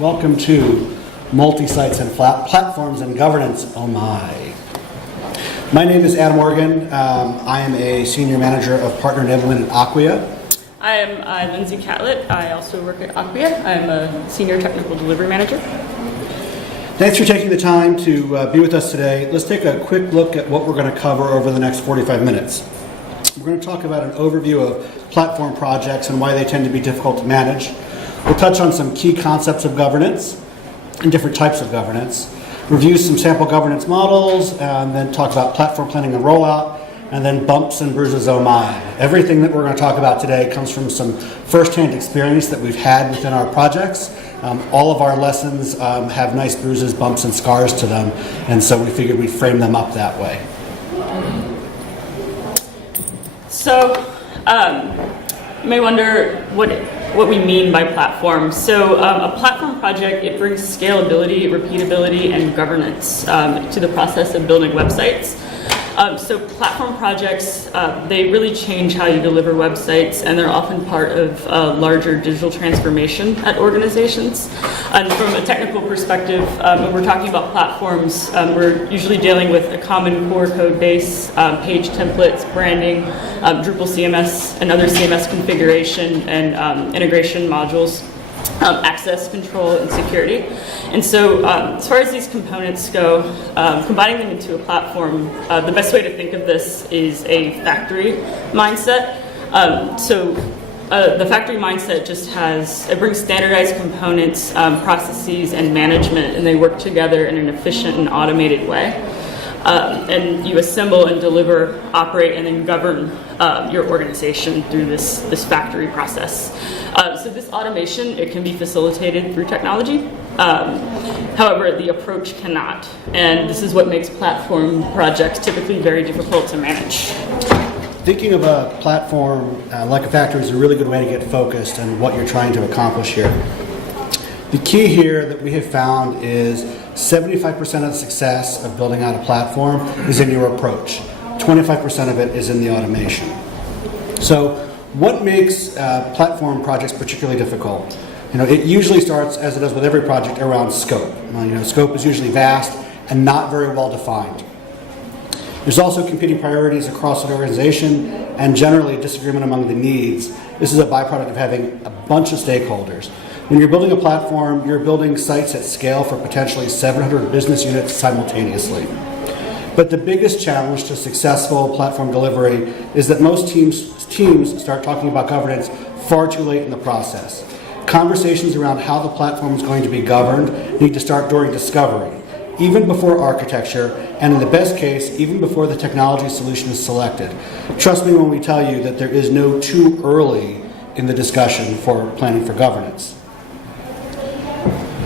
Welcome to Multisites and Platforms and Governance. Oh my. My name is Adam Morgan. I am a Senior Manager of Partner Enablement at Acquia. I'm Lindsay Catlett. I also work at Acquia. I'm a Senior Technical Delivery Manager. Thanks for taking the time to be with us today. Let's take a quick look at what we're going to cover over the next 45 minutes. We're going to talk about an overview of platform projects and why they tend to be difficult to manage. We'll touch on some key concepts of governance and different types of governance, review some sample governance models, and then talk about platform planning and rollout, and then bumps and bruises, oh my. Everything that we're going to talk about today comes from some first-hand experience that we've had within our projects. All of our lessons have nice bruises, bumps, and scars to them, and so we figured we'd frame them up that way. So, you may wonder what we mean by platform. So a platform project, it brings scalability, repeatability, and governance to the process of building websites. So platform projects, they really change how you deliver websites, and they're often part of a larger digital transformation at organizations. And from a technical perspective, when we're talking about platforms, we're usually dealing with a common core code base, page templates, branding, Drupal CMS and other CMS configuration, and integration modules. Access control and security. And so as far as these components go, combining them into a platform, the best way to think of this is a factory mindset. The factory mindset it brings standardized components, processes, and management, and they work together in an efficient and automated way. And you assemble and deliver, operate, and then govern your organization through this factory process. So this automation, it can be facilitated through technology. However, the approach cannot. And this is what makes platform projects typically very difficult to manage. Thinking of a platform like a factory is a really good way to get focused on what you're trying to accomplish here. The key here that we have found is 75% of the success of building out a platform is in your approach. 25% of it is in the automation. So what makes platform projects particularly difficult? It usually starts, as it does with every project, around scope. Scope is usually vast and not very well defined. There's also competing priorities across an organization and generally disagreement among the needs. This is a byproduct of having a bunch of stakeholders. When you're building a platform, you're building sites at scale for potentially 700 business units simultaneously. But the biggest challenge to successful platform delivery is that most teams start talking about governance far too late in the process. Conversations around how the platform is going to be governed need to start during discovery, even before architecture, and in the best case, even before the technology solution is selected. Trust me when we tell you that there is no too early in the discussion for planning for governance.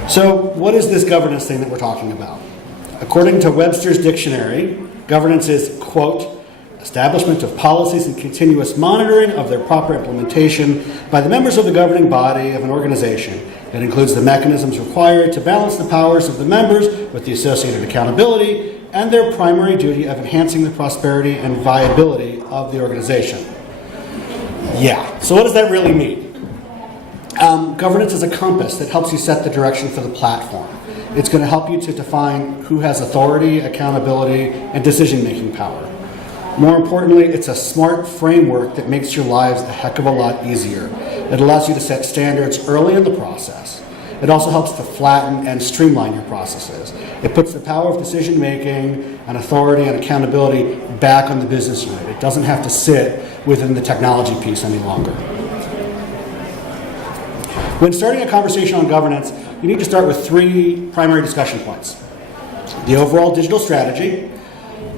So what is this governance thing that we're talking about? According to Webster's dictionary, governance is, quote, establishment of policies and continuous monitoring of their proper implementation by the members of the governing body of an organization. It includes the mechanisms required to balance the powers of the members with the associated accountability and their primary duty of enhancing the prosperity and viability of the organization. Yeah, so what does that really mean? Governance is a compass that helps you set the direction for the platform. It's going to help you to define who has authority, accountability, and decision-making power. More importantly, it's a smart framework that makes your lives a heck of a lot easier. It allows you to set standards early in the process. It also helps to flatten and streamline your processes. It puts the power of decision-making and authority and accountability back on the business unit. It doesn't have to sit within the technology piece any longer. When starting a conversation on governance, you need to start with three primary discussion points. The overall digital strategy,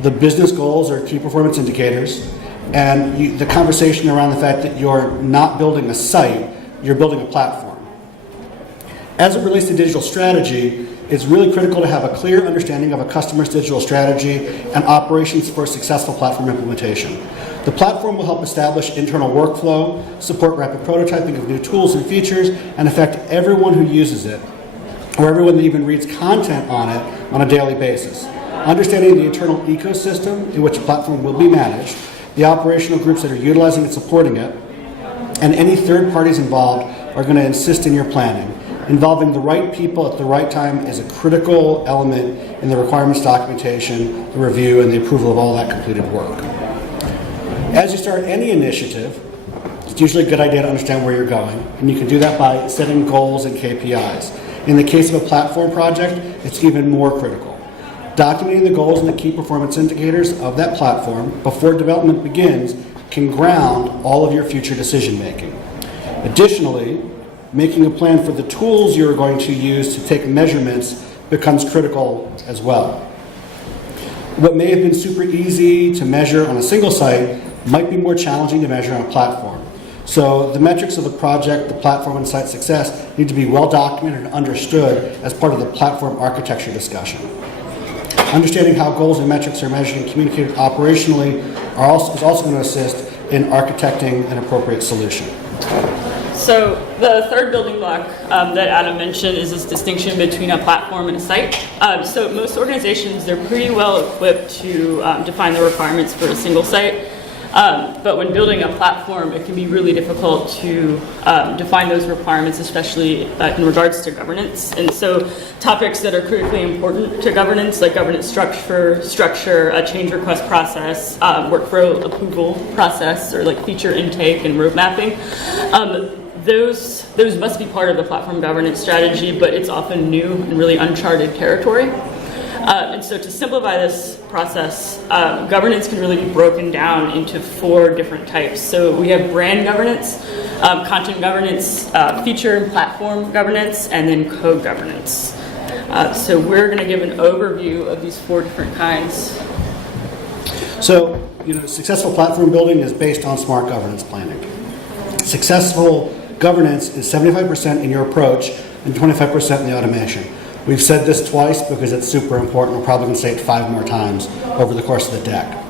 the business goals or key performance indicators, and the conversation around the fact that you're not building a site, you're building a platform. As it relates to digital strategy, it's really critical to have a clear understanding of a customer's digital strategy and operations for successful platform implementation. The platform will help establish internal workflow, support rapid prototyping of new tools and features, and affect everyone who uses it, or everyone that even reads content on it on a daily basis. Understanding the internal ecosystem in which a platform will be managed, the operational groups that are utilizing and supporting it, and any third parties involved are going to assist in your planning. Involving the right people at the right time is a critical element in the requirements documentation, the review, and the approval of all that completed work. As you start any initiative, it's usually a good idea to understand where you're going, and you can do that by setting goals and KPIs. In the case of a platform project, it's even more critical. Documenting the goals and the key performance indicators of that platform before development begins can ground all of your future decision making. Additionally, making a plan for the tools you're going to use to take measurements becomes critical as well. What may have been super easy to measure on a single site might be more challenging to measure on a platform. So the metrics of the project, the platform, and site success need to be well documented and understood as part of the platform architecture discussion. Understanding how goals and metrics are measured and communicated operationally is also going to assist in architecting an appropriate solution. So the third building block that Adam mentioned is this distinction between a platform and a site. So most organizations, they're pretty well equipped to define the requirements for a single site. But when building a platform, it can be really difficult to define those requirements, especially in regards to governance. And so topics that are critically important to governance, like governance structure, a change request process, workflow approval process, or like feature intake and road mapping, those must be part of the platform governance strategy, but it's often new and really uncharted territory. And so to simplify this process, governance can really be broken down into 4 different types. So we have brand governance, content governance, feature and platform governance, and then code governance. So we're going to give an overview of these 4 different kinds. So, successful platform building is based on smart governance planning. Successful governance is 75% in your approach and 25% in the automation. We've said this twice because it's super important. We're probably going to say it 5 more times over the course of the deck.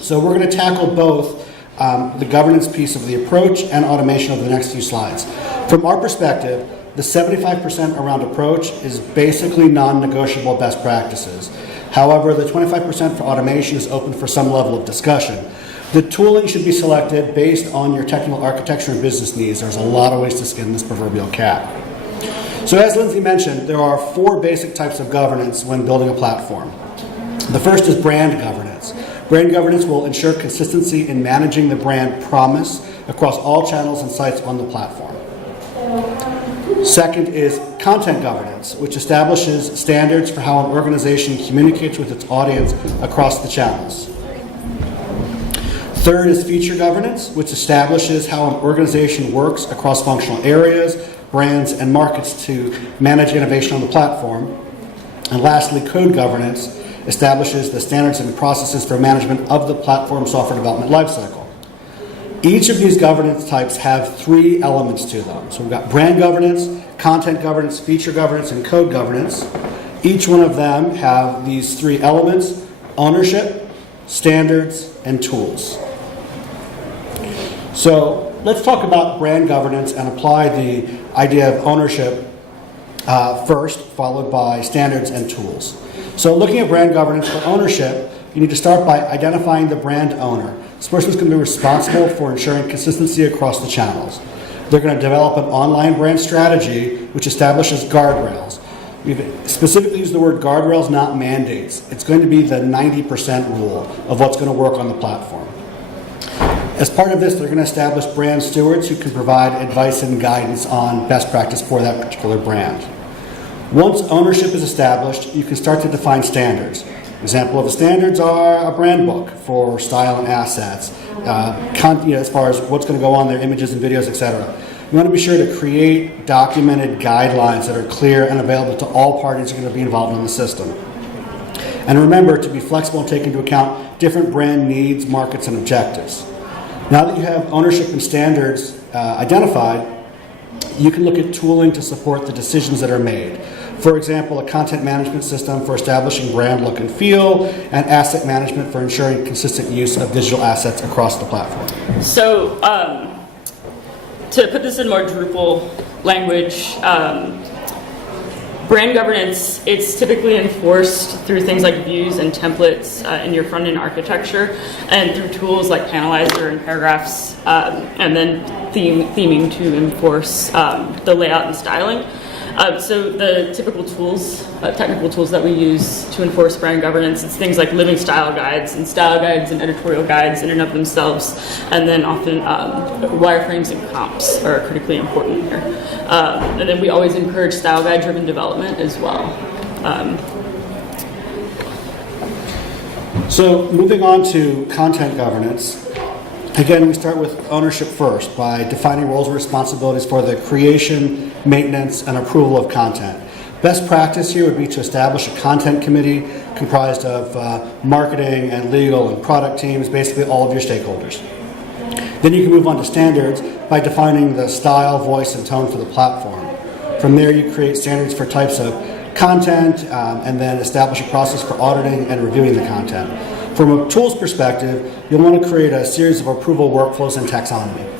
So we're going to tackle both the governance piece of the approach and automation over the next few slides. From our perspective, the 75% around approach is basically non-negotiable best practices. However, the 25% for automation is open for some level of discussion. The tooling should be selected based on your technical architecture and business needs. There's a lot of ways to skin this proverbial cat. So as Lindsay mentioned, there are 4 basic types of governance when building a platform. The first is brand governance. Brand governance will ensure consistency in managing the brand promise across all channels and sites on the platform. Second is content governance, which establishes standards for how an organization communicates with its audience across the channels. Third is feature governance, which establishes how an organization works across functional areas, brands, and markets to manage innovation on the platform. And lastly, code governance establishes the standards and processes for management of the platform software development lifecycle. Each of these governance types have 3 elements to them. So we've got brand governance, content governance, feature governance, and code governance. Each one of them have these 3 elements: ownership, standards, and tools. So let's talk about brand governance and apply the idea of ownership first, followed by standards and tools. So looking at brand governance for ownership, you need to start by identifying the brand owner. This person is going to be responsible for ensuring consistency across the channels. They're going to develop an online brand strategy which establishes guardrails. We've specifically used the word guardrails, not mandates. It's going to be the 90% rule of what's going to work on the platform. As part of this, they're going to establish brand stewards who can provide advice and guidance on best practice for that particular brand. Once ownership is established, you can start to define standards. Example of the standards are a brand book for style and assets, as far as what's going to go on there, images and videos, etc. You want to be sure to create documented guidelines that are clear and available to all parties who are going to be involved in the system. And remember to be flexible and take into account different brand needs, markets, and objectives. Now that you have ownership and standards identified, you can look at tooling to support the decisions that are made. For example, a content management system for establishing brand look and feel, and asset management for ensuring consistent use of digital assets across the platform. So to put this in more Drupal language, brand governance, it's typically enforced through things like views and templates in your front-end architecture, and through tools like Panelizer and Paragraphs, and then theming to enforce the layout and styling. So the typical tools, technical tools that we use to enforce brand governance, it's things like living style guides and editorial guides in and of themselves, and then often wireframes and comps are critically important here. And then we always encourage style guide driven development as well. So moving on to content governance, again, we start with ownership first by defining roles and responsibilities for the creation, maintenance, and approval of content. Best practice here would be to establish a content committee comprised of marketing and legal and product teams, basically all of your stakeholders. Then you can move on to standards by defining the style, voice, and tone for the platform. From there, you create standards for types of content and then establish a process for auditing and reviewing the content. From a tools perspective, you'll want to create a series of approval workflows and taxonomy.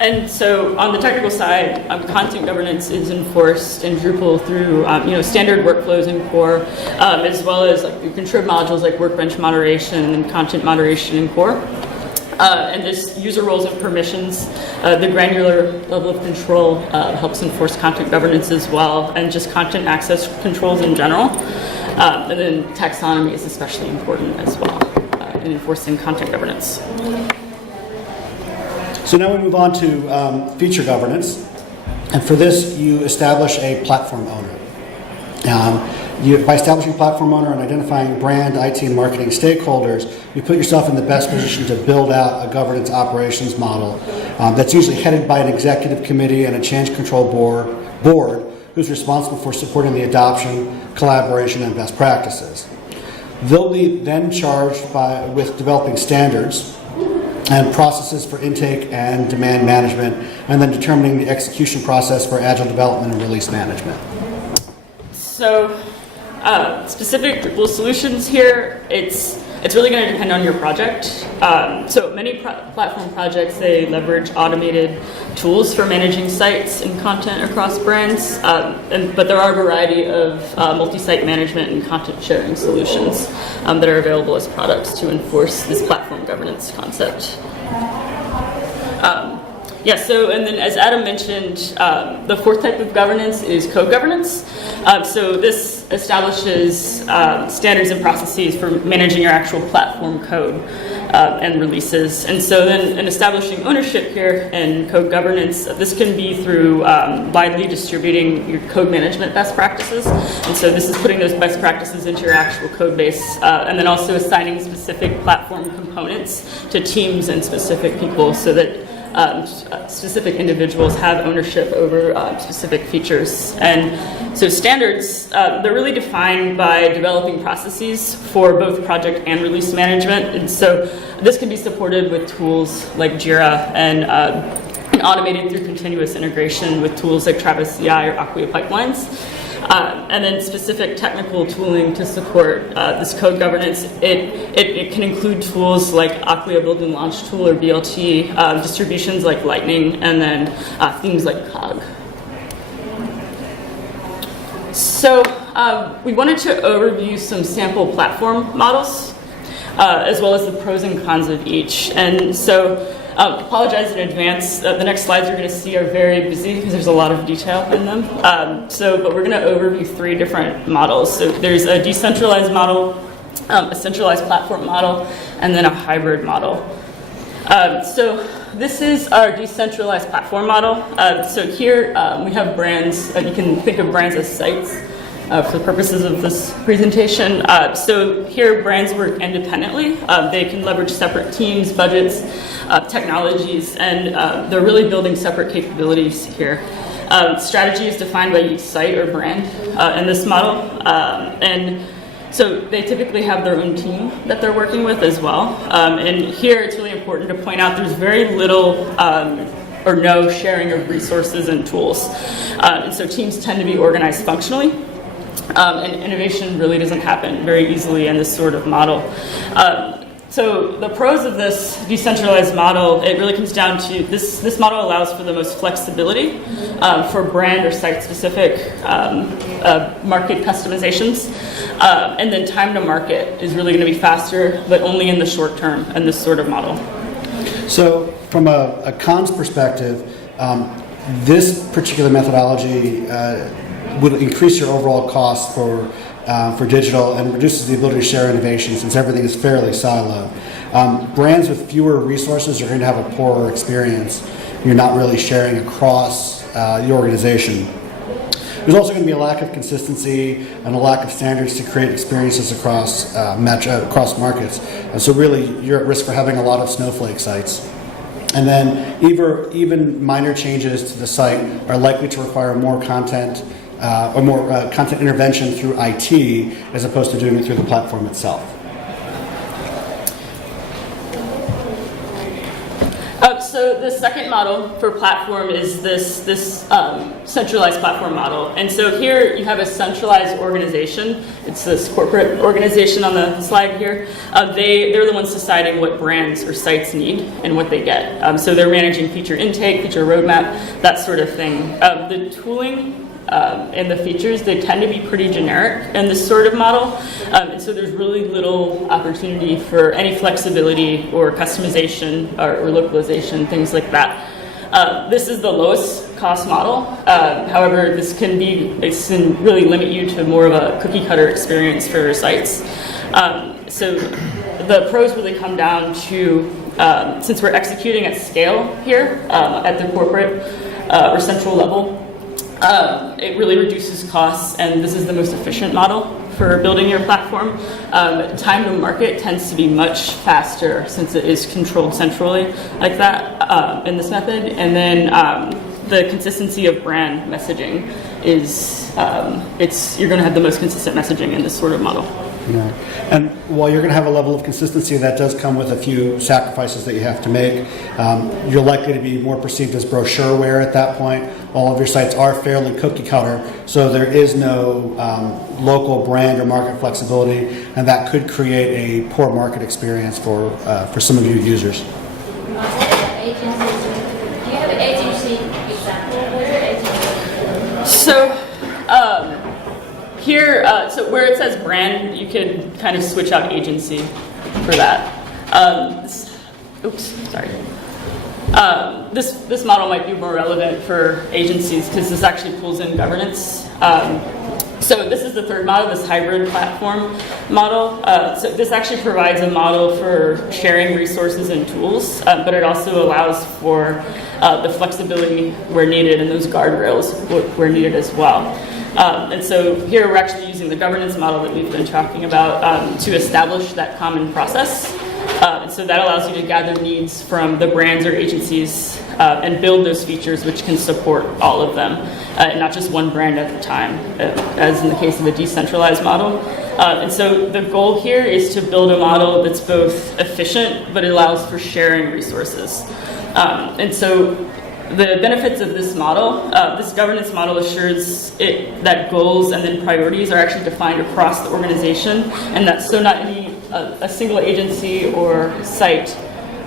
And so on the technical side, content governance is enforced in Drupal through standard workflows in core, as well as like contrib modules like workbench moderation and content moderation in core. And this user roles and permissions, the granular level of control helps enforce content governance as well, and just content access controls in general. And then taxonomy is especially important as well in enforcing content governance. So now we move on to feature governance. And for this, you establish a platform owner. By establishing a platform owner and identifying brand, IT, and marketing stakeholders, you put yourself in the best position to build out a governance operations model that's usually headed by an executive committee and a change control board who's responsible for supporting the adoption, collaboration, and best practices. They'll be then charged with developing standards and processes for intake and demand management, and then determining the execution process for agile development and release management. So specific Drupal solutions here, it's really going to depend on your project. So many platform projects, they leverage automated tools for managing sites and content across brands, but there are a variety of multi-site management and content sharing solutions that are available as products to enforce this platform governance concept. And then as Adam mentioned, the fourth type of governance is code governance. So this establishes standards and processes for managing your actual platform code and releases. And so then in establishing ownership here in code governance, this can be through widely distributing your code management best practices. And so this is putting those best practices into your actual code base, and then also assigning specific platform components to teams and specific people so that specific individuals have ownership over specific features. And so standards, they're really defined by developing processes for both project and release management. And so this can be supported with tools like Jira and automated through continuous integration with tools like Travis CI or Acquia pipelines. And then specific technical tooling to support this code governance. It can include tools like Acquia Build and Launch Tool or BLT, distributions like Lightning, and then things like Cog. So we wanted to overview some sample platform models, as well as the pros and cons of each. And so apologize in advance. The next slides you're going to see are very busy because there's a lot of detail in them. But we're going to overview three different models. So there's a decentralized model, a centralized platform model, and then a hybrid model. So this is our decentralized platform model. So here we have brands. You can think of brands as sites. For the purposes of this presentation. So here brands work independently. They can leverage separate teams, budgets, technologies, and they're really building separate capabilities here. Strategy is defined by each site or brand in this model. And so they typically have their own team that they're working with as well. And here it's really important to point out there's very little or no sharing of resources and tools. And so teams tend to be organized functionally. And innovation really doesn't happen very easily in this sort of model. So the pros of this decentralized model, it really comes down to this model allows for the most flexibility for brand or site-specific market customizations. And then time to market is really going to be faster, but only in the short term in this sort of model. So from a cons perspective, This particular methodology would increase your overall cost for digital and reduces the ability to share innovation since everything is fairly siloed. Brands with fewer resources are going to have a poorer experience. You're not really sharing across the organization. There's also going to be a lack of consistency and a lack of standards to create experiences across across markets. And so really, you're at risk for having a lot of snowflake sites. And then even minor changes to the site are likely to require more content or more content intervention through IT as opposed to doing it through the platform itself. So the second model for platform is this centralized platform model. And so here you have a centralized organization. It's this corporate organization on the slide here. They're the ones deciding what brands or sites need and what they get. So they're managing feature intake, feature roadmap, that sort of thing. The tooling and the features, they tend to be pretty generic in this sort of model. And so there's really little opportunity for any flexibility or customization or localization, things like that. This is the lowest cost model. However, it can really limit you to more of a cookie cutter experience for your sites. So the pros really come down to, since we're executing at scale here at the corporate or central level, it really reduces costs, and this is the most efficient model for building your platform. Time to market tends to be much faster since it is controlled centrally like that in this method. And then the consistency of brand messaging is, you're going to have the most consistent messaging in this sort of model. Yeah. And while you're going to have a level of consistency, that does come with a few sacrifices that you have to make. You're likely to be more perceived as brochureware at that point. All of your sites are fairly cookie cutter, so there is no local brand or market flexibility, and that could create a poor market experience for some of your users. Do you have an agency example? What are agencies? So here, so where it says brand, you can kind of switch out agency for that. This model might be more relevant for agencies because this actually pulls in governance. So this is the third model, this hybrid platform model. So this actually provides a model for sharing resources and tools, but it also allows for the flexibility where needed and those guardrails where needed as well. And so here we're actually using the governance model that we've been talking about to establish that common process. And so that allows you to gather needs from the brands or agencies and build those features which can support all of them, and not just one brand at a time, as in the case of a decentralized model. And so the goal here is to build a model that's both efficient, but it allows for sharing resources. And so the benefits of this model, this governance model assures that goals and then priorities are actually defined across the organization, and that's so not a single agency or site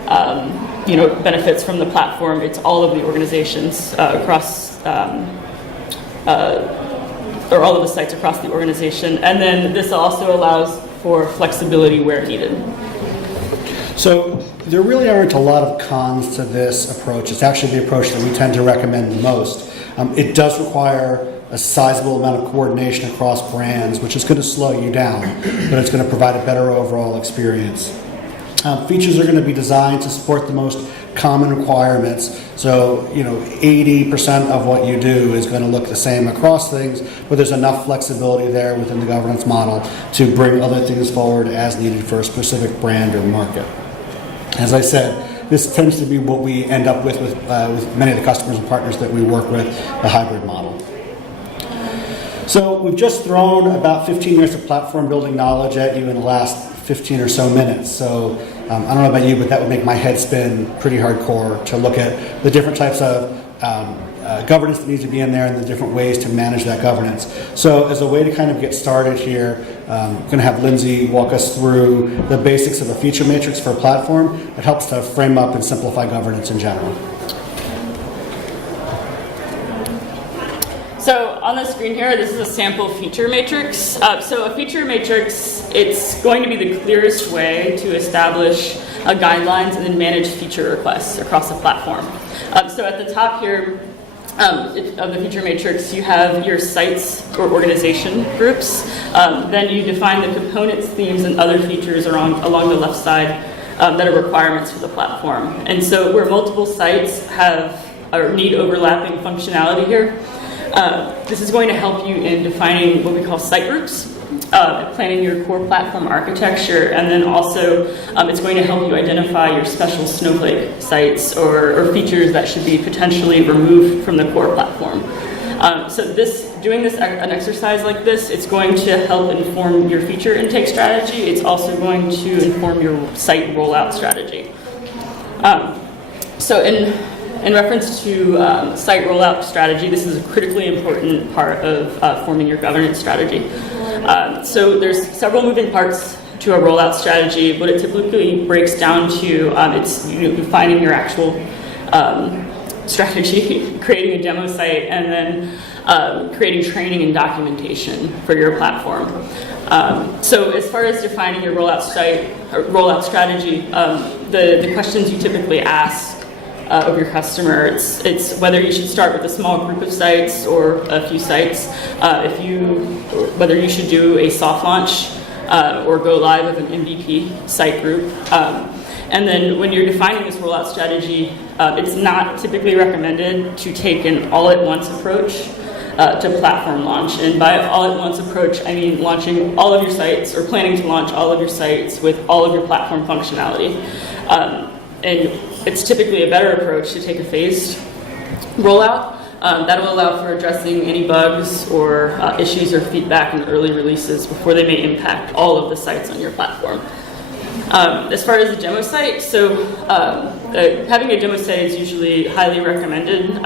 benefits from the platform. It's all of the organizations across, or all of the sites across the organization. And then this also allows for flexibility where needed. So there really aren't a lot of cons to this approach. It's actually the approach that we tend to recommend the most. It does require a sizable amount of coordination across brands, which is going to slow you down, but it's going to provide a better overall experience. Features are going to be designed to support the most common requirements. So, 80% of what you do is going to look the same across things, but there's enough flexibility there within the governance model to bring other things forward as needed for a specific brand or market. As I said, this tends to be what we end up with many of the customers and partners that we work with, the hybrid model. So we've just thrown about 15 years of platform building knowledge at you in the last 15 or so minutes. So I don't know about you, but that would make my head spin pretty hardcore to look at the different types of governance that needs to be in there and the different ways to manage that governance. So as a way to kind of get started here, I'm going to have Lindsay walk us through the basics of a feature matrix for a platform. It helps to frame up and simplify governance in general. So on the screen here, this is a sample feature matrix. So a feature matrix, it's going to be the clearest way to establish guidelines and then manage feature requests across the platform. So at the top here, of the feature matrix, you have your sites or organization groups. Then you define the components, themes, and other features along the left side that are requirements for the platform. And so where multiple sites have or need overlapping functionality here, this is going to help you in defining what we call site groups, planning your core platform architecture, and then also it's going to help you identify your special Snowflake sites or features that should be potentially removed from the core platform. So doing an exercise like this, it's going to help inform your feature intake strategy. It's also going to inform your site rollout strategy. So in reference to site rollout strategy, this is a critically important part of forming your governance strategy. So there's several moving parts to a rollout strategy. What it typically breaks down to, it's defining your actual strategy, creating a demo site, and then creating training and documentation for your platform. So as far as defining your rollout strategy, the questions you typically ask of your customer, it's whether you should start with a small group of sites or a few sites, whether you should do a soft launch or go live with an MVP site group. And then when you're defining this rollout strategy, it's not typically recommended to take an all-at-once approach to platform launch. And by all-at-once approach, I mean launching all of your sites or planning to launch all of your sites with all of your platform functionality. And it's typically a better approach to take a phased rollout. That will allow for addressing any bugs or issues or feedback in early releases before they may impact all of the sites on your platform. As far as a demo site, so having a demo site is usually highly recommended.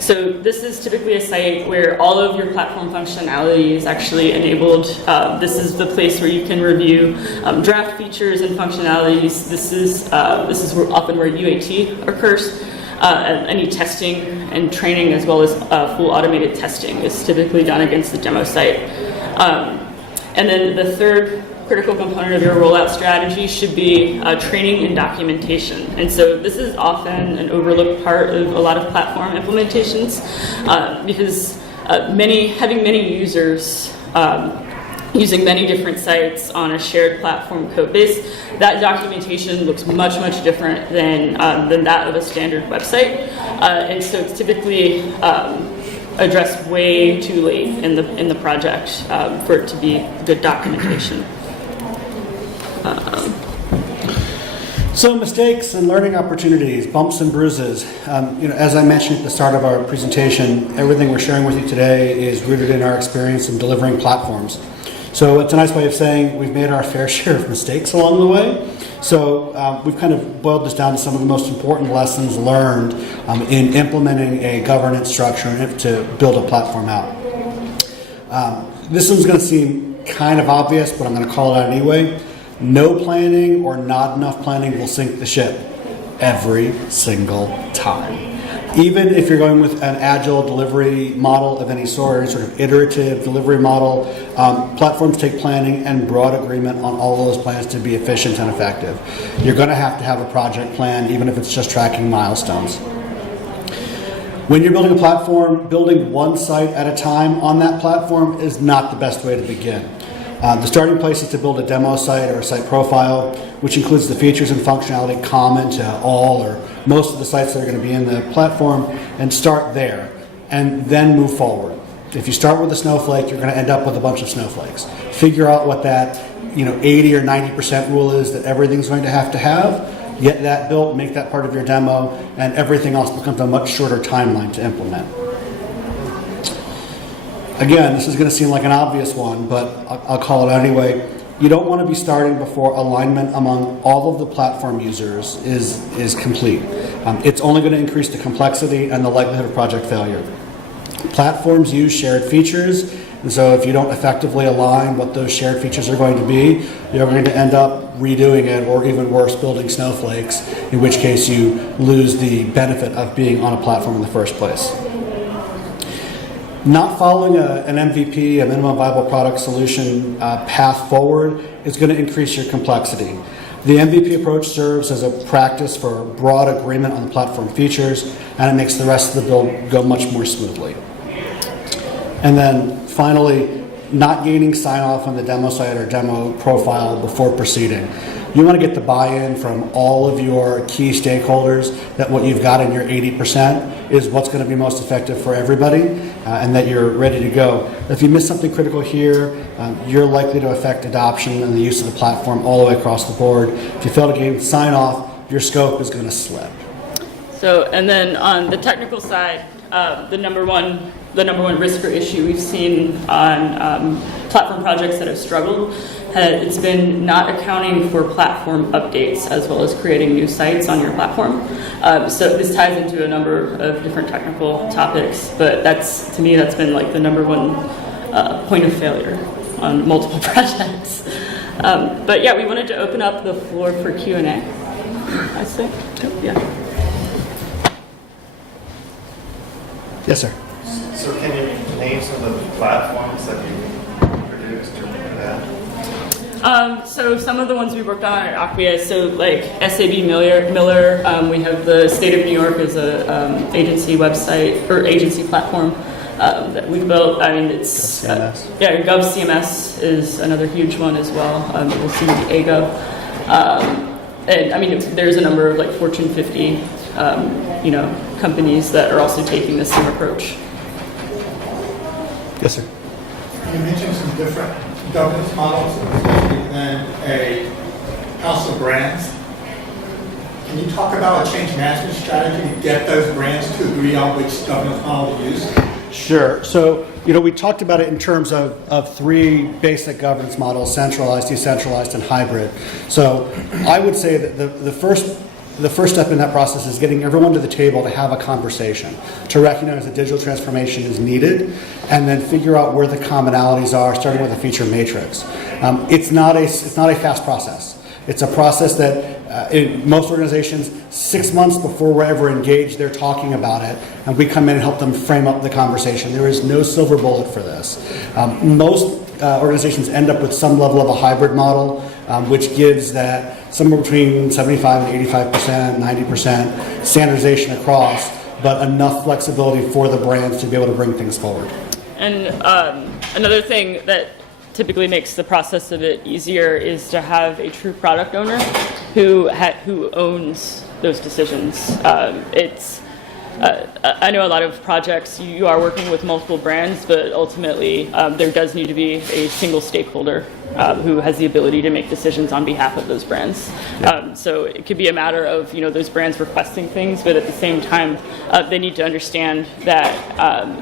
So this is typically a site where all of your platform functionality is actually enabled. This is the place where you can review draft features and functionalities. This is often where UAT occurs. Any testing and training, as well as full automated testing, is typically done against the demo site. And then the third critical component of your rollout strategy should be training and documentation. And so this is often an overlooked part of a lot of platform implementations because having many users using many different sites on a shared platform code base, that documentation looks much, much different than that of a standard website. And so it's typically addressed way too late in the project for it to be good documentation. So mistakes and learning opportunities, bumps and bruises. As I mentioned at the start of our presentation, everything we're sharing with you today is rooted in our experience in delivering platforms. So it's a nice way of saying we've made our fair share of mistakes along the way. So we've kind of boiled this down to some of the most important lessons learned in implementing a governance structure to build a platform out. This one's going to seem kind of obvious, but I'm going to call it out anyway. No planning or not enough planning will sink the ship every single time. Even if you're going with an agile delivery model of any sort, or sort of iterative delivery model, platforms take planning and broad agreement on all of those plans to be efficient and effective. You're going to have a project plan, even if it's just tracking milestones. When you're building a platform, building one site at a time on that platform is not the best way to begin. The starting place is to build a demo site or a site profile, which includes the features and functionality common to all or most of the sites that are going to be in the platform, and start there, and then move forward. If you start with a snowflake, you're going to end up with a bunch of snowflakes. Figure out what that 80 or 90% rule is that everything's going to have, get that built, make that part of your demo, and everything else becomes a much shorter timeline to implement. Again, this is going to seem like an obvious one, but I'll call it out anyway. You don't want to be starting before alignment among all of the platform users is complete. It's only going to increase the complexity and the likelihood of project failure. Platforms use shared features, and so if you don't effectively align what those shared features are going to be, you're going to end up redoing it, or even worse, building snowflakes, in which case you lose the benefit of being on a platform in the first place. Not following an MVP, a minimum viable product solution path forward, is going to increase your complexity. The MVP approach serves as a practice for broad agreement on the platform features. and it makes the rest of the build go much more smoothly. And then finally, not gaining sign-off on the demo site or demo profile before proceeding. You want to get the buy-in from all of your key stakeholders that what you've got in your 80% is what's going to be most effective for everybody, and that you're ready to go. If you miss something critical here, you're likely to affect adoption and the use of the platform all the way across the board. If you fail to gain sign-off, your scope is going to slip. So, and then on the technical side, the number one risk or issue we've seen on platform projects that have struggled, it's been not accounting for platform updates as well as creating new sites on your platform. So this ties into a number of different technical topics, but to me, that's been like the number one point of failure on multiple projects. But yeah, we wanted to open up the floor for Q&A, I think. Yeah. Yes, sir. So can you name some of the platforms that you produced or that? So some of the ones we worked on are Acquia, so like SAB Miller, we have the State of New York as a agency website or agency platform that we've built. I mean, it's GovCMS. GovCMS is another huge one as well. We'll see AGov, and I mean there's a number of like Fortune 50, companies that are also taking the same approach. Yes, sir. You mentioned some different governance models, especially than a house of brands. Can you talk about a change management strategy to get those brands to agree on which governance model to use? Sure. So, we talked about it in terms of three basic governance models: centralized, decentralized, and hybrid. So I would say that the first step in that process is getting everyone to the table to have a conversation, to recognize that digital transformation is needed, and then figure out where the commonalities are, starting with a feature matrix. It's not a fast process. It's a process that in most organizations, 6 months before we're ever engaged, they're talking about it, and we come in and help them frame up the conversation. There is no silver bullet for this. Most organizations end up with some level of a hybrid model, which gives that somewhere between 75 and 85%, 90% standardization across, but enough flexibility for the brands to be able to bring things forward. And another thing that typically makes the process of it easier is to have a true product owner who owns those decisions. I know a lot of projects you are working with multiple brands, but ultimately there does need to be a single stakeholder who has the ability to make decisions on behalf of those brands. So it could be a matter of those brands requesting things, but at the same time they need to understand that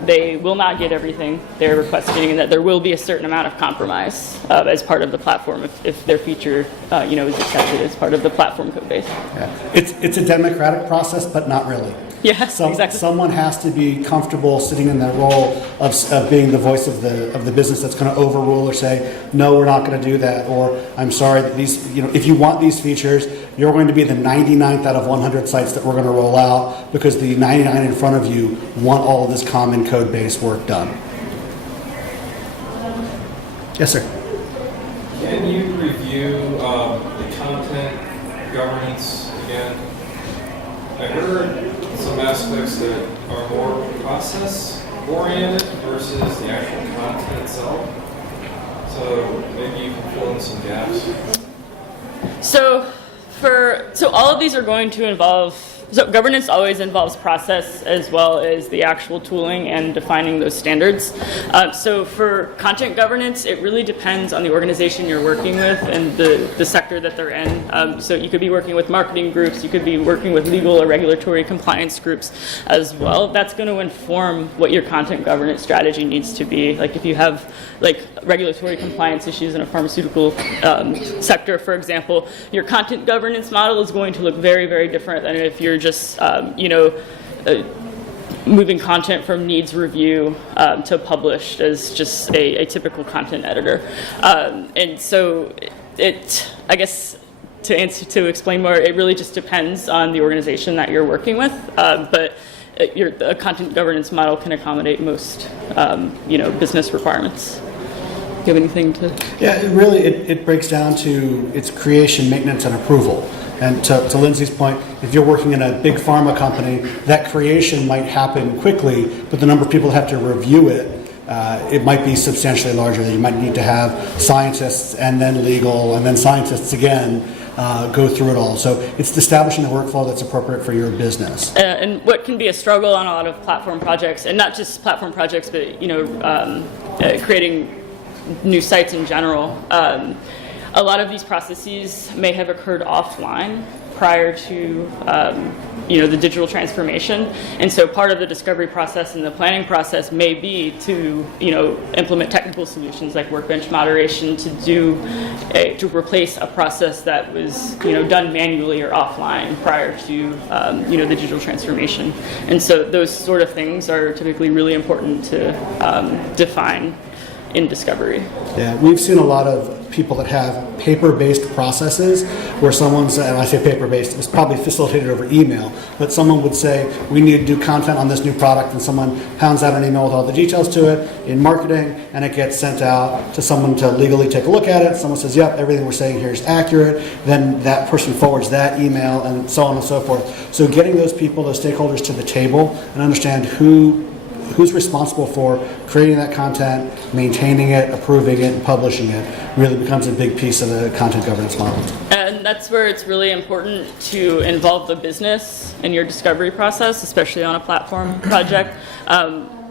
they will not get everything they're requesting, and that there will be a certain amount of compromise as part of the platform if their feature is accepted as part of the platform code base. Yeah. It's a democratic process, but not really. Yes, exactly. Someone has to be comfortable sitting in that role of being the voice of the business that's going to overrule or say, no, we're not going to do that, or I'm sorry that these, if you want these features, you're going to be the 99th out of 100 sites that we're going to roll out because the 99 in front of you want all of this common code base work done. Yes, sir. Can you review the content governance again? I heard some aspects that are more process-oriented versus the actual content itself. So maybe you can fill in some gaps. So all of these are going to involve. So governance always involves process as well as the actual tooling and defining those standards. So for content governance, it really depends on the organization you're working with and the sector that they're in. So you could be working with marketing groups, you could be working with legal or regulatory compliance groups as well. That's going to inform what your content governance strategy needs to be. Like if you have regulatory compliance issues in a pharmaceutical sector, for example, your content governance model is going to look very, very different than if you're just moving content from needs review to published as just a typical content editor. And so I guess to explain more, it really just depends on the organization that you're working with. But a content governance model can accommodate most business requirements. Do you have anything to? Yeah, it breaks down to its creation, maintenance, and approval. And to Lindsay's point, if you're working in a big pharma company, that creation might happen quickly, but the number of people that have to review it, it might be substantially larger. You might need to have scientists and then legal and then scientists again go through it all. So it's establishing the workflow that's appropriate for your business. And what can be a struggle on a lot of platform projects, and not just platform projects, but creating new sites in general. A lot of these processes may have occurred offline prior to the digital transformation, and so part of the discovery process and the planning process may be to implement technical solutions like workbench moderation to replace a process that was done manually or offline prior to the digital transformation. And so those sort of things are typically really important to define in discovery. Yeah, we've seen a lot of people that have paper-based processes where someone's, and I say paper-based, it's probably facilitated over email, but someone would say, we need to do content on this new product, and someone pounds out an email with all the details to it in marketing, and it gets sent out to someone to legally take a look at it. Someone says, yep, everything we're saying here is accurate. Then that person forwards that email, and so on and so forth. So getting those people, those stakeholders to the table and understand who's responsible for creating that content, maintaining it, approving it, and publishing it really becomes a big piece of the content governance model. And that's where it's really important to involve the business in your discovery process, especially on a platform project.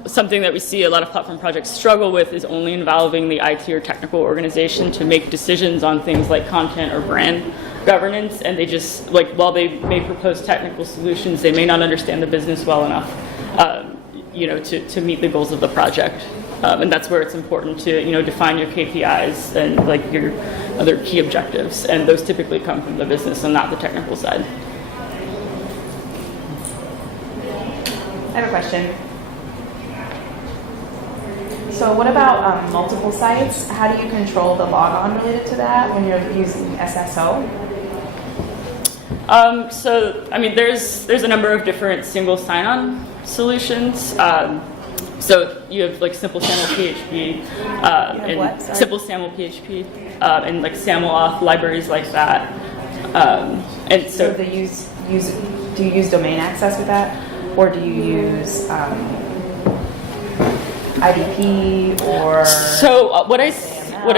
Something that we see a lot of platform projects struggle with is only involving the IT or technical organization to make decisions on things like content or brand governance, and they just, while they may propose technical solutions, they may not understand the business well enough to meet the goals of the project. And that's where it's important to define your KPIs and your other key objectives, and those typically come from the business and not the technical side. I have a question. So what about multiple sites? How do you control the logon related to that when you're using SSO? There's a number of different single sign-on solutions. So you have simple SAML PHP and simple SAML PHP and SAML auth libraries like that. And so do you use domain access with that, or do you use IDP or? So what I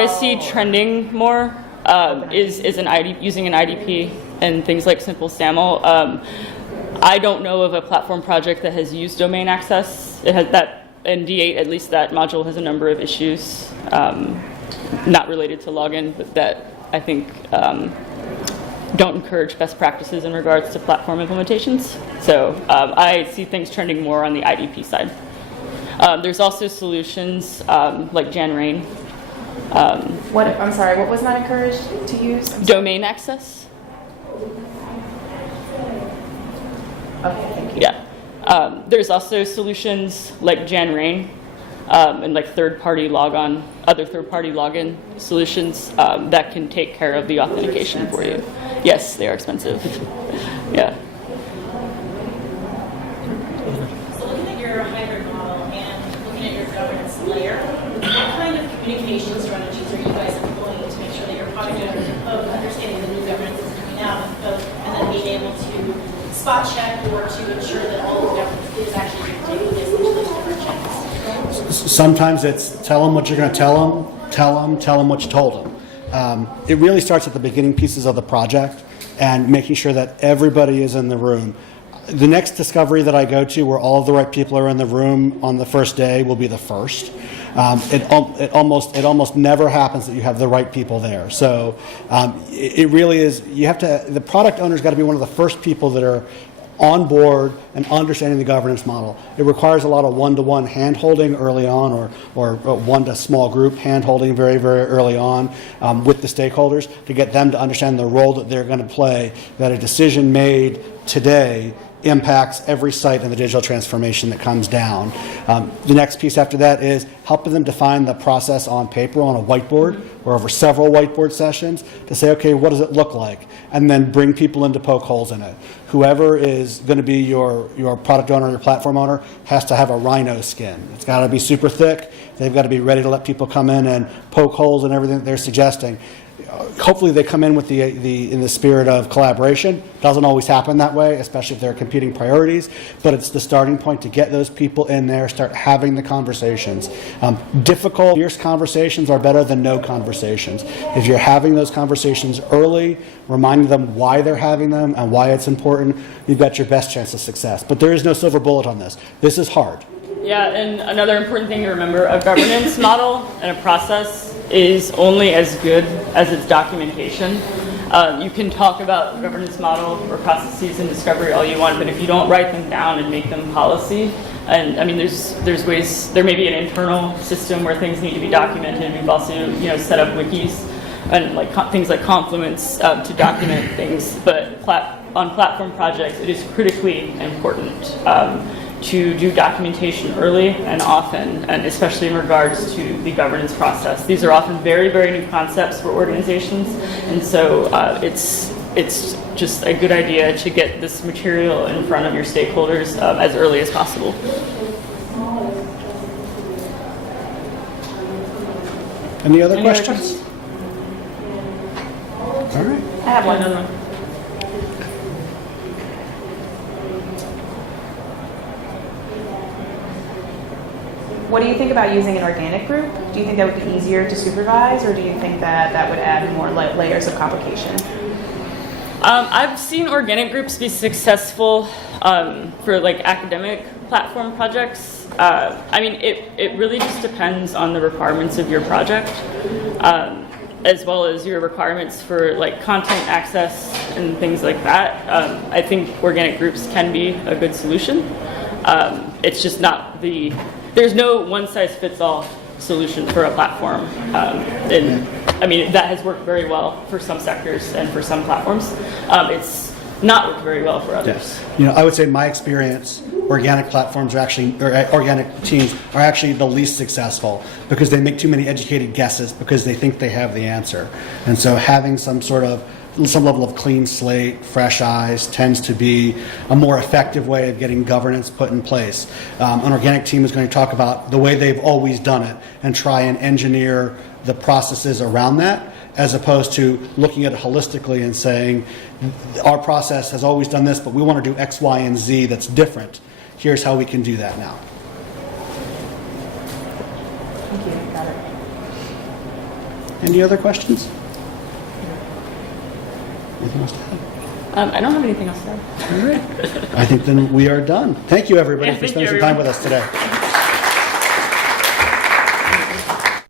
see trending more is using an IDP and things like simple SAML. I don't know of a platform project that has used domain access. It has that. In D8, at least that module has a number of issues, not related to login, but that I think don't encourage best practices in regards to platform implementations. So I see things trending more on the IDP side. There's also solutions like JanRain. I'm sorry, what was not encouraged to use? Domain access. Okay, thank you. Yeah. There's also solutions like JanRain and other third-party login solutions that can take care of the authentication for you. Yes, they are expensive. Yeah. So looking at your hybrid model and looking at your governance layer, what kind of communication strategies are you guys employing to make sure that your product owner understanding the new governance is coming out and then being able to spot check or to ensure that all of the governance is actually taking place into those different channels? Sometimes it's tell them what you're going to tell them what you told them. It really starts at the beginning pieces of the project and making sure that everybody is in the room. The next discovery that I go to where all of the right people are in the room on the first day will be the first. It almost never happens that you have the right people there. So it really is, the product owner's got to be one of the first people that are on board and understanding the governance model. It requires a lot of one-to-one hand-holding early on, or one-to-small group hand-holding very, very early on with the stakeholders to get them to understand the role that they're going to play, that a decision made today impacts every site in the digital transformation that comes down. The next piece after that is helping them define the process on paper on a whiteboard or over several whiteboard sessions to say, okay, what does it look like? And then bring people in to poke holes in it. Whoever is going to be your product owner, your platform owner, has to have a rhino skin. It's got to be super thick. They've got to be ready to let people come in and poke holes in everything that they're suggesting. hopefully they come in with in the spirit of collaboration. Doesn't always happen that way, especially if there are competing priorities, but it's the starting point to get those people in there, start having the conversations. Difficult, fierce conversations are better than no conversations. If you're having those conversations early, reminding them why they're having them and why it's important, you've got your best chance of success. But there is no silver bullet on this. This is hard. Yeah, and another important thing to remember, a governance model and a process is only as good as its documentation. You can talk about governance model or processes in discovery all you want, but if you don't write them down and make them policy, and I mean, there's ways, there may be an internal system where things need to be documented. We've also, set up wikis and like things like Confluence to document things, but on platform projects, it is critically important to do documentation early and often, and especially in regards to the governance process. These are often very, very new concepts for organizations, and so it's just a good idea to get this material in front of your stakeholders as early as possible. Any other questions? All right. I have one. Another one. What do you think about using an organic group? Do you think that would be easier to supervise, or do you think that that would add more layers of complication? I've seen organic groups be successful for like academic platform projects. I mean, it really just depends on the requirements of your project, as well as your requirements for like content access and things like that. I think organic groups can be a good solution. It's just not there's no one-size-fits-all solution for a platform. And I mean, that has worked very well for some sectors and for some platforms. It's not worked very well for others. Yes. I would say in my experience, organic platforms are actually, or organic teams are actually the least successful because they make too many educated guesses because they think they have the answer. And so having some level of clean slate, fresh eyes tends to be a more effective way of getting governance put in place. An organic team is going to talk about the way they've always done it and try and engineer the processes around that, as opposed to looking at it holistically and saying, our process has always done this, but we want to do X, Y, and Z that's different. Here's how we can do that now. Thank you. Got it. Any other questions? Anything else to add? I don't have anything else to add. All right. I think then we are done. Thank you, everybody, Yeah, for thank spending you, some time everyone. with us today.